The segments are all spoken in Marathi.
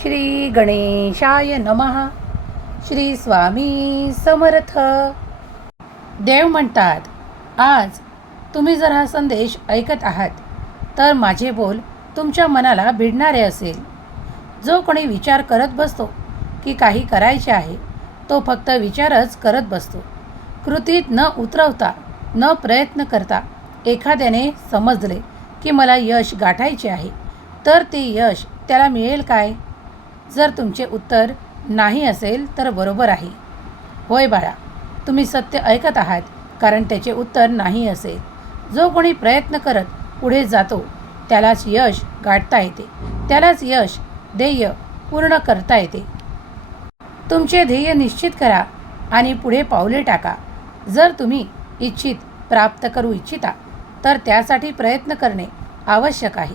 श्री गणेशाय नमः. श्री स्वामी समर्थ. देव म्हणतात आज तुम्ही जर हा संदेश ऐकत आहात तर माझे बोल तुमच्या मनाला भिडणारे असेल. जो कोणी विचार करत बसतो की काही करायचे आहे तो फक्त विचारच करत बसतो. कृतीत न उतरवता न प्रयत्न करता एखाद्याने समजले की मला यश गाठायचे आहे तर ते यश त्याला मिळेल काय? जर तुमचे उत्तर नाही असेल तर बरोबर आहे. होय बाळा तुम्ही सत्य ऐकत आहात कारण त्याचे उत्तर नाही असेल. जो कोणी प्रयत्न करत पुढे जातो त्यालाच यश गाठता येते. त्यालाच यश ध्येय पूर्ण करता येते. तुमचे ध्येय निश्चित करा आणि पुढे पावले टाका. जर तुम्ही इच्छित प्राप्त करू इच्छिता तर त्यासाठी प्रयत्न करणे आवश्यक आहे.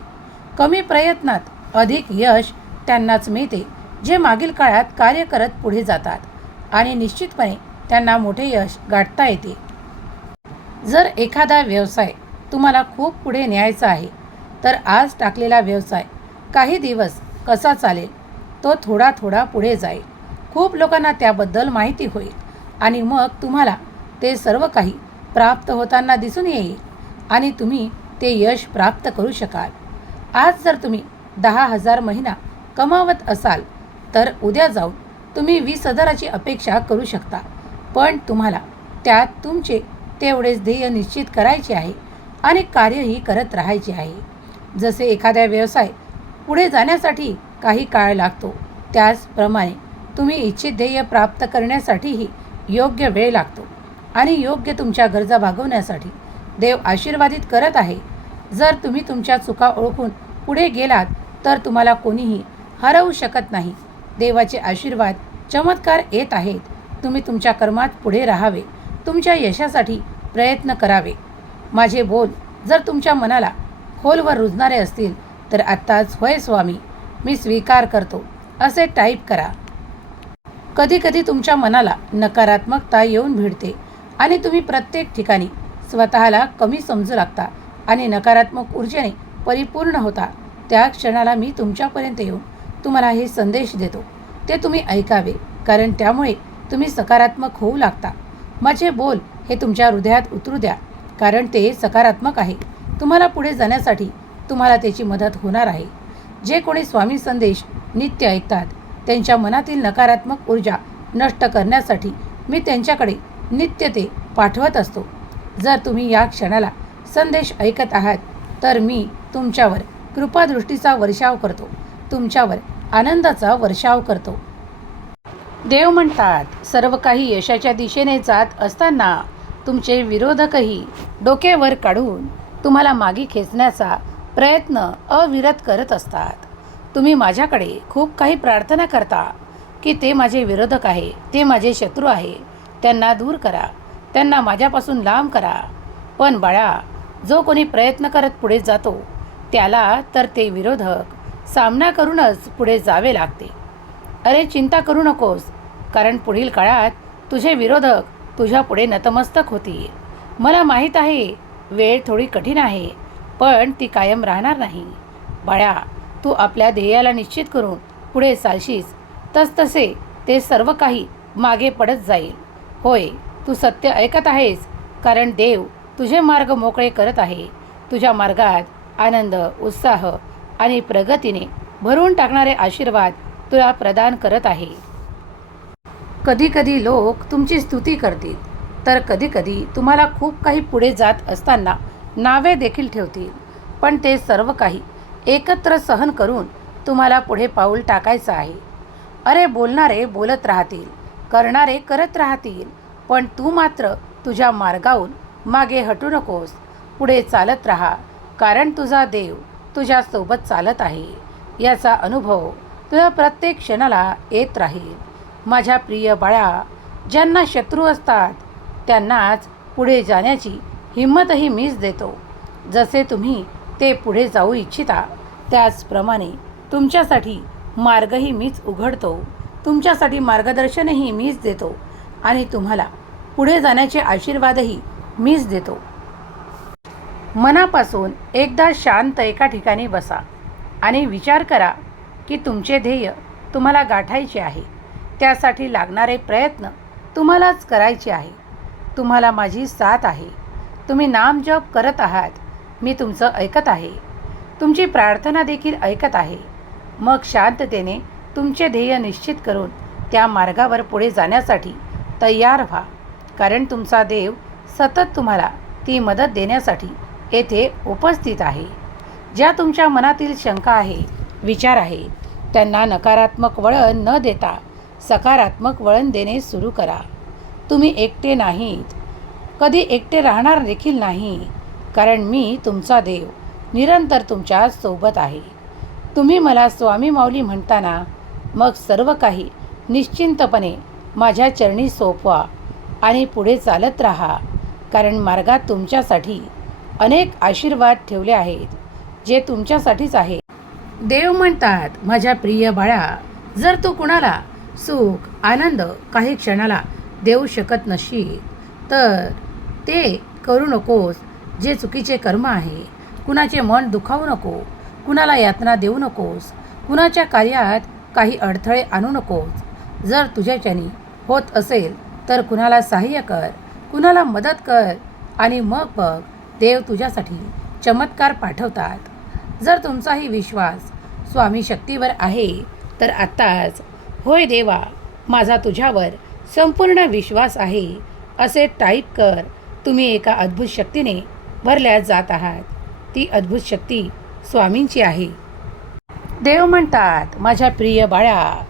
कमी प्रयत्नात अधिक यश त्यांनाच मिळते जे मागील काळात कार्य करत पुढे जातात आणि निश्चितपणे त्यांना मोठे यश गाठता येते. जर एखादा व्यवसाय तुम्हाला खूप पुढे न्यायचा आहे तर आज टाकलेला व्यवसाय काही दिवस कसा चालेल तो थोडा थोडा पुढे जाईल. खूप लोकांना त्याबद्दल माहिती होईल आणि मग तुम्हाला ते सर्व काही प्राप्त होताना दिसून येईल आणि तुम्ही ते यश प्राप्त करू शकाल. आज जर तुम्ही दहा हजार महिना कमावत असाल तर उद्या जाऊन तुम्ही वीस हजाराची अपेक्षा करू शकता. पण तुम्हाला त्यात तुमचे तेवढेच ध्येय निश्चित करायचे आहे आणि कार्यही करत राहायचे आहे. जसे एखाद्या व्यवसाय पुढे जाण्यासाठी काही काळ लागतो त्याचप्रमाणे तुम्ही इच्छित ध्येय प्राप्त करण्यासाठीही योग्य वेळ लागतो आणि योग्य तुमच्या गरजा भागवण्यासाठी देव आशीर्वादित करत आहे. जर तुम्ही तुमच्या चुका ओळखून पुढे गेलात तर तुम्हाला कोणीही हरवू शकत नाही. देवाचे आशीर्वाद चमत्कार येत आहेत. तुम्ही तुमच्या कर्मात पुढे राहावे. तुमच्या यशासाठी प्रयत्न करावे. माझे बोल जर तुमच्या मनाला खोलवर रुजणारे असतील तर आत्ताच होय स्वामी मी स्वीकार करतो. असे टाईप करा. कधीकधी तुमच्या मनाला नकारात्मकता येऊन भिडते आणि तुम्ही प्रत्येक ठिकाणी स्वतःला कमी समजू लागता आणि नकारात्मक ऊर्जेने परिपूर्ण होता. त्या क्षणाला मी तुमच्यापर्यंत येऊन तुम्हाला हे संदेश देतो. ते तुम्ही ऐकावे कारण त्यामुळे तुम्ही सकारात्मक होऊ लागता. माझे बोल हे तुमच्या हृदयात उतरू द्या कारण ते सकारात्मक आहे. तुम्हाला पुढे जाण्यासाठी तुम्हाला त्याची मदत होणार आहे. जे कोणी स्वामी संदेश नित्य ऐकतात त्यांच्या मनातील नकारात्मक ऊर्जा नष्ट करण्यासाठी मी त्यांच्याकडे नित्य ते पाठवत असतो. जर तुम्ही या क्षणाला संदेश ऐकत आहात तर मी तुमच्यावर कृपादृष्टीचा वर्षाव करतो. तुमच्यावर आनंदाचा वर्षाव करतो. देव म्हणतात सर्व काही यशाच्या दिशेने जात असताना तुमचे विरोधकही डोक्यावर काढून तुम्हाला मागे खेचण्याचा प्रयत्न अविरत करत असतात. तुम्ही माझ्याकडे खूप काही प्रार्थना करता की ते माझे विरोधक आहे ते माझे शत्रू आहे त्यांना दूर करा त्यांना माझ्यापासून लांब करा. पण बाळा जो कोणी प्रयत्न करत पुढे जातो त्याला तर ते विरोधक सामना करूनच पुढे जावे लागते. अरे चिंता करू नकोस कारण पुढील काळात तुझे विरोधक तुझ्या पुढे नतमस्तक होतील. मला माहीत आहे वेळ थोडी कठीण आहे पण ती कायम राहणार नाही. बाळा तू आपल्या ध्येयाला निश्चित करून पुढे चालशीस तसतसे ते सर्व काही मागे पडत जाईल. होय तू सत्य ऐकत आहेस कारण देव तुझे मार्ग मोकळे करत आहे. तुझ्या मार्गात आनंद उत्साह आणि प्रगतीने भरून टाकणारे आशीर्वाद तुला प्रदान करत आहे. कधीकधी लोक तुमची स्तुती करतील तर कधीकधी तुम्हाला खूप काही पुढे जात असताना नावे देखील ठेवतील. पण ते सर्व काही एकत्र सहन करून तुम्हाला पुढे पाऊल टाकायचं आहे. अरे बोलणारे बोलत राहतील करणारे करत राहतील पण तू मात्र तुझ्या मार्गाहून मागे हटू नकोस. पुढे चालत राहा कारण तुझा देव तुझ्यासोबत चालत आहे. याचा अनुभव तुझ्या प्रत्येक क्षणाला येत राहील. माझ्या प्रिय बाळा ज्यांना शत्रू असतात त्यांनाच पुढे जाण्याची हिंमतही मीच देतो. जसे तुम्ही ते पुढे जाऊ इच्छिता त्याचप्रमाणे तुमच्यासाठी मार्गही मीच उघडतो. तुमच्यासाठी मार्गदर्शनही मीच देतो आणि तुम्हाला पुढे जाण्याचे आशीर्वादही मीच देतो. मनापासून एकदा शांत एका ठिकाणी बसा आणि विचार करा की तुमचे ध्येय तुम्हाला गाठायचे आहे. त्यासाठी लागणारे प्रयत्न तुम्हालाच करायचे आहे. तुम्हाला माझी साथ आहे. तुम्ही नामजप करत आहात. मी तुमचं ऐकत आहे. तुमची प्रार्थना देखील ऐकत आहे. मग शांततेने तुमचे ध्येय निश्चित करून त्या मार्गावर पुढे जाण्यासाठी तयार व्हा. कारण तुमचा देव सतत तुम्हाला ती मदत देण्यासाठी येथे उपस्थित आहे. ज्या तुमच्या मनातील शंका आहे विचार आहे त्यांना नकारात्मक वळण न देता सकारात्मक वळण देणे सुरू करा. तुम्ही एकटे नाहीत. कधी एकटे राहणार देखील नाही कारण मी तुमचा देव निरंतर तुमच्यासोबत आहे. तुम्ही मला स्वामी माऊली म्हणताना मग सर्व काही निश्चिंतपणे माझ्या चरणी सोपवा आणि पुढे चालत राहा कारण मार्गात तुमच्यासाठी अनेक आशीर्वाद ठेवले आहेत जे तुमच्यासाठीच आहे. देव म्हणतात माझ्या प्रिय बाळा जर तू कुणाला सुख आनंद काही क्षणाला देऊ शकत नशी तर ते करू नकोस जे चुकीचे कर्म आहे. कुणाचे मन दुखावू नको कुणाला यातना देऊ नकोस कुणाच्या कार्यात काही अडथळे आणू नकोस. जर तुझ्याच्यानी होत असेल तर कुणाला सहाय्य कर कुणाला मदत कर आणि मग बघ देव तुझ्यासाठी चमत्कार पाठवतात. जर तुमचाही विश्वास स्वामी शक्तीवर आहे तर आत्ताच होय देवा माझा तुझ्यावर संपूर्ण विश्वास आहे असे टाईप कर. तुम्ही एका अद्भुत शक्तीने भरल्या जात आहात. ती अद्भुत शक्ती स्वामींची आहे. देव म्हणतात माझ्या प्रिय बाळा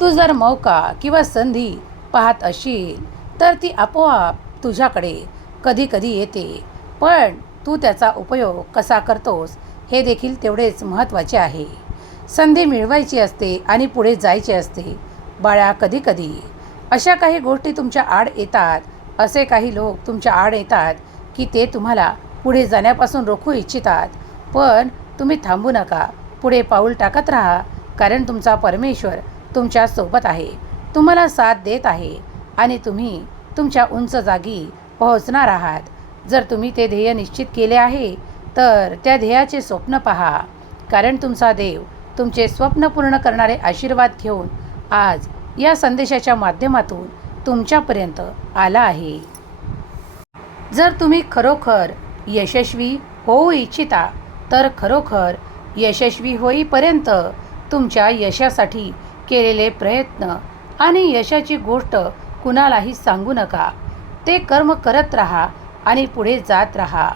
तू जर मौका किंवा संधी पाहत असशील तर ती आपोआप तुझ्याकडे कधी कधी येते. पण तू त्याचा उपयोग कसा करतोस हे देखील तेवढेच महत्त्वाचे आहे. संधी मिळवायची असते आणि पुढे जायचे असते. बाळा कधीकधी अशा काही गोष्टी तुमच्या आड येतात असे काही लोक तुमच्या आड येतात की ते तुम्हाला पुढे जाण्यापासून रोखू इच्छितात. पण तुम्ही थांबू नका पुढे पाऊल टाकत राहा कारण तुमचा परमेश्वर तुमच्यासोबत आहे. तुम्हाला साथ देत आहे आणि तुम्ही तुमच्या उंच जागी पोहोचणार आहात. जर तुम्ही ते ध्येय निश्चित केले आहे तर त्या ध्येयाचे स्वप्न पहा. कारण तुमचा देव तुमचे स्वप्न पूर्ण करणारे आशीर्वाद घेऊन आज या संदेशाच्या माध्यमातून तुमच्यापर्यंत आला आहे. जर तुम्ही खरोखर यशस्वी होऊ इच्छिता तर खरोखर यशस्वी होईपर्यंत तुमच्या यशासाठी केलेले प्रयत्न आणि यशाची गोष्ट कुणालाही सांगू नका. ते कर्म करत राहा आणि पुढे जात राहा.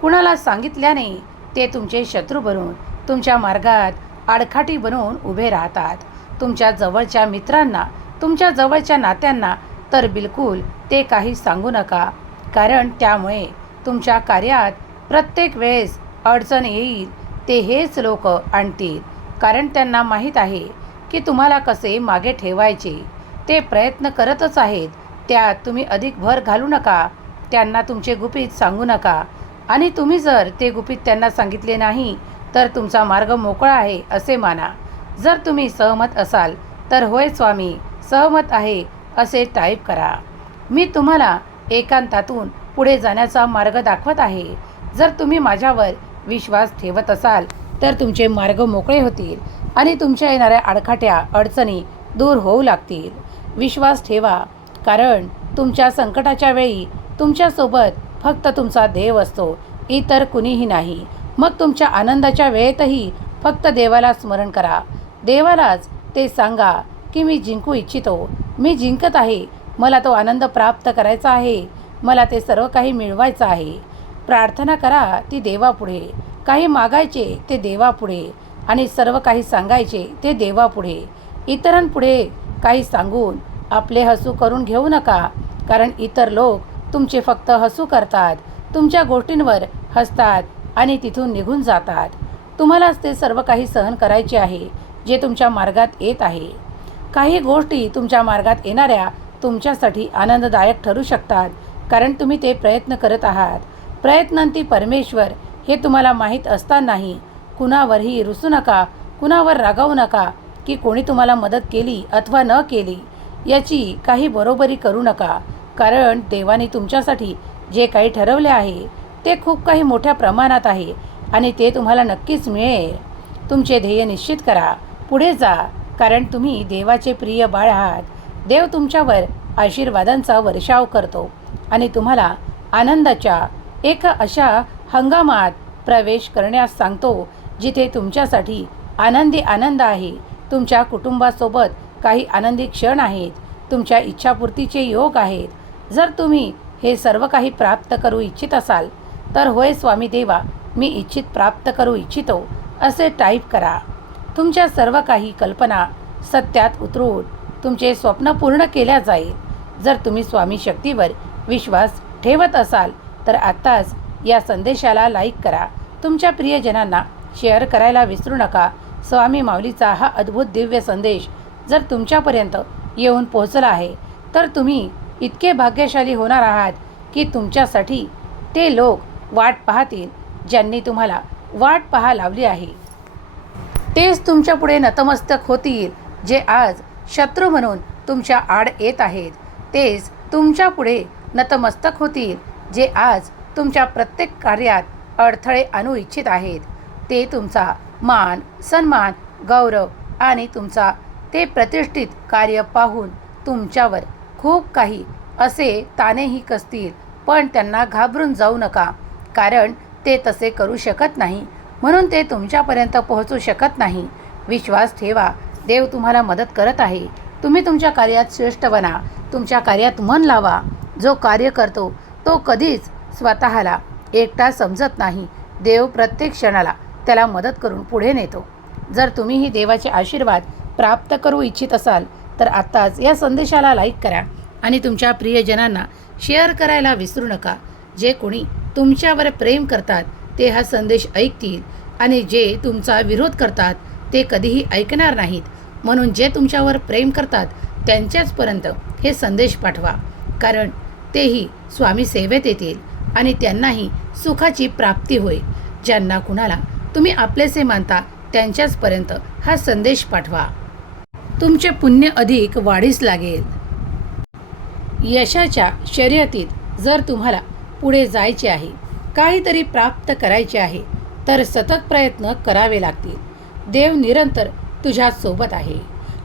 कुणाला सांगितल्याने ते तुमचे शत्रू बनून तुमच्या मार्गात आडखाटी बनवून उभे राहतात. तुमच्या जवळच्या मित्रांना तुमच्या जवळच्या नात्यांना तर बिलकुल ते काही सांगू नका. कारण त्यामुळे तुमच्या कार्यात प्रत्येक वेळेस अडचण येईल ते हेच लोक आणतील. कारण त्यांना माहीत आहे की तुम्हाला कसे मागे ठेवायचे. ते प्रयत्न करतच आहेत. त्यात तुम्ही अधिक भर घालू नका. त्यांना तुमचे गुपित सांगू नका. आणि तुम्ही जर ते गुपित त्यांना सांगितले नाही तर तुमचा मार्ग मोकळा आहे असे माना. जर तुम्ही सहमत असाल तर होय स्वामी सहमत आहे असे टाईप करा. मी तुम्हाला एकांतातून पुढे जाण्याचा मार्ग दाखवत आहे. जर तुम्ही माझ्यावर विश्वास ठेवत असाल तर तुमचे मार्ग मोकळे होतील आणि तुमच्या येणाऱ्या आडखाट्या अडचणी दूर होऊ लागतील. विश्वास ठेवा कारण तुमच्या संकटाच्या वेळी तुमच्यासोबत फक्त तुमचा देव असतो इतर कुणीही नाही. मग तुमच्या आनंदाच्या वेळेतही फक्त देवाला स्मरण करा. देवालाच ते सांगा की मी जिंकू इच्छितो. मी जिंकत आहे. मला तो आनंद प्राप्त करायचा आहे. मला ते सर्व काही मिळवायचं आहे. प्रार्थना करा ती देवापुढे. काही मागायचे ते देवापुढे. आणि सर्व काही सांगायचे ते देवापुढे. इतरांपुढे काही सांगून आपले हसू करून घेऊ नका. कारण इतर लोक तुमचे फक्त हसू करतात तुमच्या गोष्टींवर हसतात आणि तिथून निघून जातात. तुम्हालाच ते सर्व काही सहन करायचे आहे जे तुमच्या मार्गात येत आहे. काही गोष्टी तुमच्या मार्गात येणाऱ्या तुमच्यासाठी आनंददायक ठरू शकतात कारण तुम्ही ते प्रयत्न करत आहात. प्रयत्नांती परमेश्वर हे तुम्हाला माहीत असतानाही कुणावरही रुसू नका कुणावर रागावू नका की कोणी तुम्हाला मदत केली अथवा न केली याची काही बरोबरी करू नका. कारण देवाने तुमच्यासाठी जे काही ठरवले आहे ते खूप काही मोठ्या प्रमाणात आहे आणि ते तुम्हाला नक्कीच मिळेल. तुमचे ध्येय निश्चित करा. पुढे जा कारण तुम्ही देवाचे प्रिय बाळ आहात. देव तुमच्यावर आशीर्वादांचा वर्षाव करतो आणि तुम्हाला आनंदाच्या एक अशा हंगामात प्रवेश करण्यास सांगतो जिथे तुमच्यासाठी आनंदी आनंद आहे. तुमच्या कुटुंबासोबत काही आनंदी क्षण आहेत. तुमच्या इच्छापूर्तीचे योग आहेत. जर तुम्ही हे सर्व काही प्राप्त करू इच्छित असाल तर होय स्वामी देवा मी इच्छित प्राप्त करू इच्छितो असे टाईप करा. तुमच्या सर्व काही कल्पना सत्यात उतरून तुमचे स्वप्न पूर्ण केल्या जाईल. जर तुम्ही स्वामी शक्तीवर विश्वास ठेवत असाल तर आत्ताच या संदेशाला लाईक करा. तुमच्या प्रियजनांना शेअर करायला विसरू नका. स्वामी माऊलीचा हा अद्भुत दिव्य संदेश जर तुमच्यापर्यंत येऊन पोहोचला आहे तर तुम्ही इतके भाग्यशाली होणार आहात की तुमच्यासाठी ते लोक वाट पाहतील ज्यांनी तुम्हाला वाट पहा लावली आहे. तेच तुमच्यापुढे नतमस्तक होतील जे आज शत्रू म्हणून तुमच्या आड येत आहेत. तेच तुमच्यापुढे नतमस्तक होतील जे आज तुमच्या प्रत्येक कार्यात अडथळे आणू इच्छित आहेत. ते तुमचा मान सन्मान गौरव आणि तुमचा ते प्रतिष्ठित कार्य पाहून तुमच्यावर खूप काही असे तानेही कसतील पण त्यांना घाबरून जाऊ नका कारण ते तसे करू शकत नाही. म्हणून ते तुमच्यापर्यंत पोहोचू शकत नाही. विश्वास ठेवा देव तुम्हाला मदत करत आहे. तुम्ही तुमच्या कार्यात श्रेष्ठ बना तुमच्या कार्यात मन लावा. जो कार्य करतो तो कधीच स्वतःला एकटा समजत नाही. देव प्रत्येक क्षणाला त्याला मदत करून पुढे नेतो. जर तुम्हीही देवाचे आशीर्वाद प्राप्त करू इच्छित असाल तर आत्ताच या संदेशाला लाईक करा आणि तुमच्या प्रियजनांना शेअर करायला विसरू नका. जे कोणी तुमच्यावर प्रेम करतात ते हा संदेश ऐकतील आणि जे तुमचा विरोध करतात ते कधीही ऐकणार नाहीत. म्हणून जे तुमच्यावर प्रेम करतात त्यांच्याचपर्यंत हे संदेश पाठवा. कारण तेही स्वामी सेवेत येतील आणि त्यांनाही सुखाची प्राप्ती होईल. ज्यांना कुणाला तुम्ही आपलेसे मानता त्यांच्याचपर्यंत हा संदेश पाठवा. तुमचे पुण्य अधिक वाढीस लागेल. यशाच्या शर्यतीत जर तुम्हाला पुढे जायचे आहे काहीतरी प्राप्त करायचे आहे तर सतत प्रयत्न करावे लागतील. देव निरंतर तुझ्या सोबत आहे.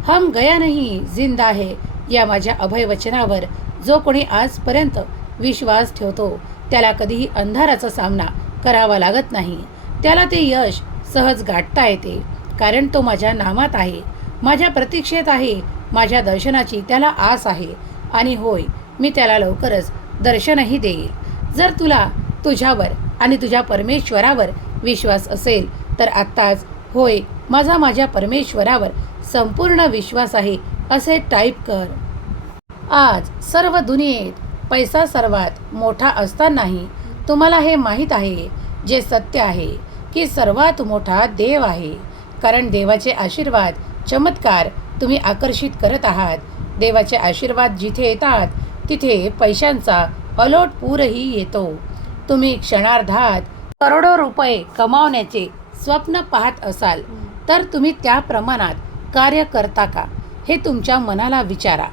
हम गया नाही जिंदा आहे या माझ्या अभयवचनावर जो कोणी आजपर्यंत विश्वास ठेवतो त्याला कधीही अंधाराचा सामना करावा लागत नाही. त्याला ते यश सहज गाठता येते कारण तो माझ्या नामात आहे. माझ्या प्रतीक्षेत आहे. माझ्या दर्शनाची त्याला आस आहे. आणि होय मी त्याला लवकरच दर्शनही देईल. जर तुला तुझ्यावर आणि तुझ्या परमेश्वरावर विश्वास असेल तर आत्ताच होय माझा माझ्या परमेश्वरावर संपूर्ण विश्वास आहे असे टाईप कर. आज सर्व दुनियेत पैसा सर्वात मोठा असतानाही तुम्हाला हे माहीत आहे जे सत्य आहे की सर्वात मोठा देव आहे. कारण देवाचे आशीर्वाद चमत्कार तुम्ही आकर्षित करत आहात. देवाचे आशीर्वाद जिथे येतात तिथे पैशांचा अलोट पूरही येतो. तुम्ही क्षणार्धात करोडो रुपये कमावण्याचे स्वप्न पाहत असाल तर तुम्ही त्या प्रमाणात कार्य करता का? हे तुमच्या मनाला विचारा.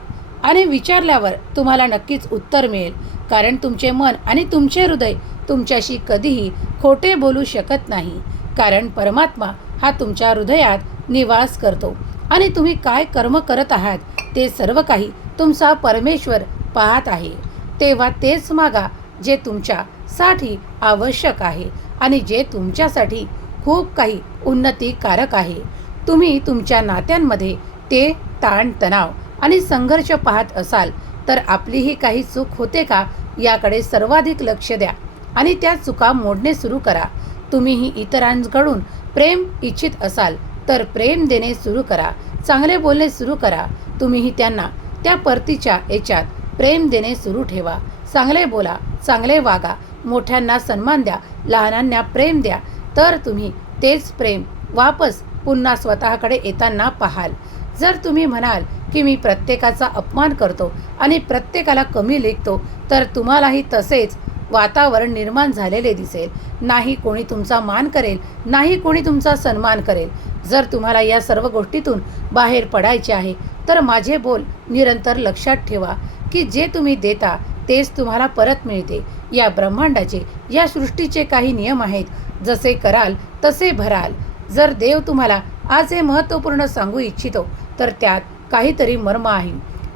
आणि विचारल्यावर तुम्हाला नक्कीच उत्तर मिळेल. कारण तुमचे मन आणि तुमचे हृदय तुमच्याशी कधीही खोटे बोलू शकत नाही. कारण परमात्मा हा तुमच्या हृदयात निवास करतो. आणि तुम्ही काय कर्म करत आहात ते सर्व काही तुमचा परमेश्वर पाहत आहे. तेव्हा तेच मागा जे तुमच्यासाठी आवश्यक आहे आणि जे तुमच्यासाठी खूप काही उन्नतीकारक आहे. तुम्ही तुमच्या नात्यांमध्ये ते ताणतणाव आणि संघर्ष पाहत असाल तर आपलीही काही चूक होते का याकडे सर्वाधिक लक्ष द्या आणि त्या चुका मोडणे सुरू करा. तुम्हीही इतरांकडून प्रेम इच्छित असाल तर प्रेम देणे सुरू करा. चांगले बोलणे सुरू करा. तुम्हीही त्यांना त्या परतीच्या याच्यात प्रेम देणे सुरू ठेवा. चांगले बोला चांगले वागा. मोठ्यांना सन्मान द्या लहानांना प्रेम द्या. तर तुम्ही तेच प्रेम वापस पुन्हा स्वतःकडे येताना पाहाल. जर तुम्ही म्हणाल की मी प्रत्येकाचा अपमान करतो आणि प्रत्येकाला कमी लेखतो तर तुम्हालाही तसेच वातावरण निर्माण झालेले दिसेल. नाही कोणी तुमचा मान करेल नाही कोणी तुमचा सन्मान करेल. जर तुम्हाला या सर्व गोष्टीतून बाहेर पडायचे आहे तर माझे बोल निरंतर लक्षात ठेवा की जे तुम्ही देता तेच तुम्हाला परत मिळते. या ब्रह्मांडाचे या सृष्टीचे काही नियम आहेत. जसे कराल तसे भराल. जर देव तुम्हाला आज हे महत्त्वपूर्ण सांगू इच्छितो तर त्यात काहीतरी मर्म आहे.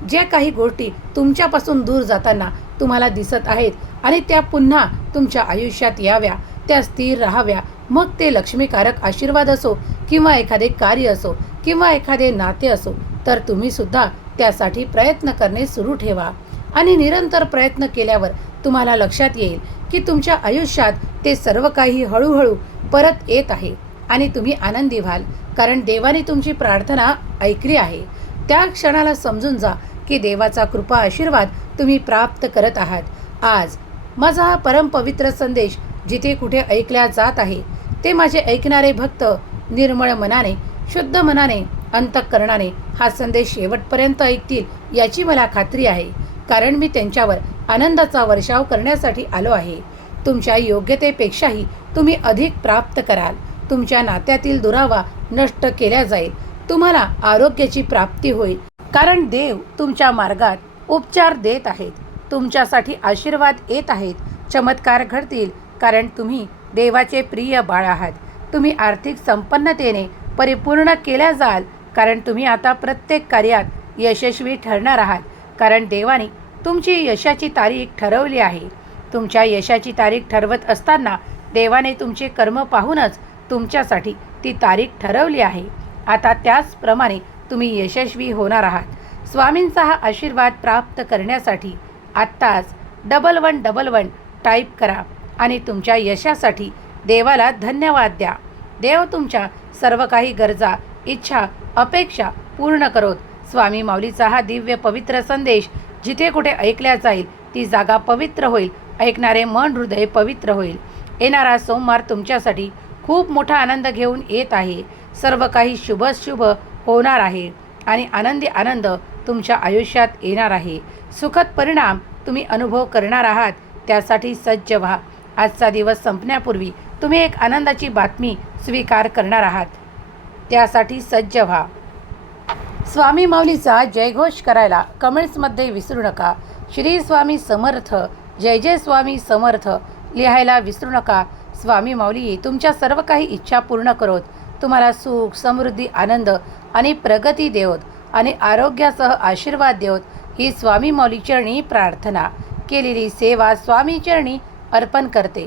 ज्या काही गोष्टी तुमच्यापासून दूर जाताना तुम्हाला दिसत आहेत आणि त्या पुन्हा तुमच्या आयुष्यात याव्या त्या स्थिर राहाव्या मग ते लक्ष्मीकारक आशीर्वाद असो किंवा एखादे कार्य असो किंवा एखादे नाते असो तर तुम्ही सुद्धा त्यासाठी प्रयत्न करणे सुरू ठेवा. आणि निरंतर प्रयत्न केल्यावर तुम्हाला लक्षात येईल की तुमच्या आयुष्यात ते सर्व काही हळूहळू परत येत आहे आणि तुम्ही आनंदी व्हाल कारण देवाने तुमची प्रार्थना ऐकली आहे. त्या क्षणाला समजून जा की देवाचा कृपा आशीर्वाद तुम्ही प्राप्त करत आहात. आज माझा हा परमपवित्र संदेश जिथे कुठे ऐकल्या जात आहे ते माझे ऐकणारे भक्त निर्मळ मनाने शुद्ध मनाने अंतःकरणाने हा संदेश शेवटपर्यंत ऐकतील याची मला खात्री आहे. कारण मी त्यांच्यावर आनंदाचा वर्षाव करण्यासाठी आलो आहे. तुमच्या योग्यतेपेक्षाही तुम्ही अधिक प्राप्त कराल. तुमच्या नात्यातील दुरावा नष्ट केल्या जाईल. तुम्हाला आरोग्याची प्राप्ती होईल. कारण देव तुमच्या मार्गात उपचार देत आहेत. तुमच्यासाठी आशीर्वाद येत आहेत. चमत्कार घडतील. कारण तुम्ही देवाचे प्रिय बाळ आहात. तुम्ही आर्थिक संपन्नतेने परिपूर्ण केल्या जाल कारण तुम्ही आता प्रत्येक कार्यात यशस्वी ठरणार आहात. कारण देवाने तुमची यशाची तारीख ठरवली आहे. तुमच्या यशाची तारीख ठरवत असताना देवाने तुमचे कर्म पाहूनच तुमच्यासाठी ती तारीख ठरवली आहे. आता त्याचप्रमाणे तुम्ही यशस्वी होणार आहात. स्वामींचा हा आशीर्वाद प्राप्त करण्यासाठी आत्ताच double one double one type करा आणि तुमच्या यशासाठी देवाला धन्यवाद द्या. देव तुमच्या सर्व काही गरजा इच्छा अपेक्षा पूर्ण करोत. स्वामी माऊलीचा हा दिव्य पवित्र संदेश जिथे कुठे ऐकल्या जाईल ती जागा पवित्र होईल. ऐकणारे मन हृदय पवित्र होईल. येणारा सोमवार तुमच्यासाठी खूप मोठा आनंद घेऊन येत आहे. सर्व काही शुभ शुभ होणार आहे आणि आनंदी आनंद तुमच्या आयुष्यात येणार आहे. सुखद परिणाम तुम्ही अनुभव करणार आहात त्यासाठी सज्ज व्हा. आजचा दिवस संपण्यापूर्वी तुम्ही एक आनंदाची बातमी स्वीकार करणार आहात. त्यासाठी सज्ज व्हा. स्वामी माऊलीचा जयघोष करायला कमेंट्समध्ये विसरू नका. श्री स्वामी समर्थ जय जय स्वामी समर्थ लिहायला विसरू नका. स्वामी माऊली तुमच्या सर्व काही इच्छा पूर्ण करोत. तुम्हाला सुख समृद्धी आनंद आणि प्रगती देवत आणि आरोग्यासह आशीर्वाद देवत. ही स्वामी माऊली चरणी प्रार्थना. केलेली सेवा स्वामी चरणी अर्पण करते.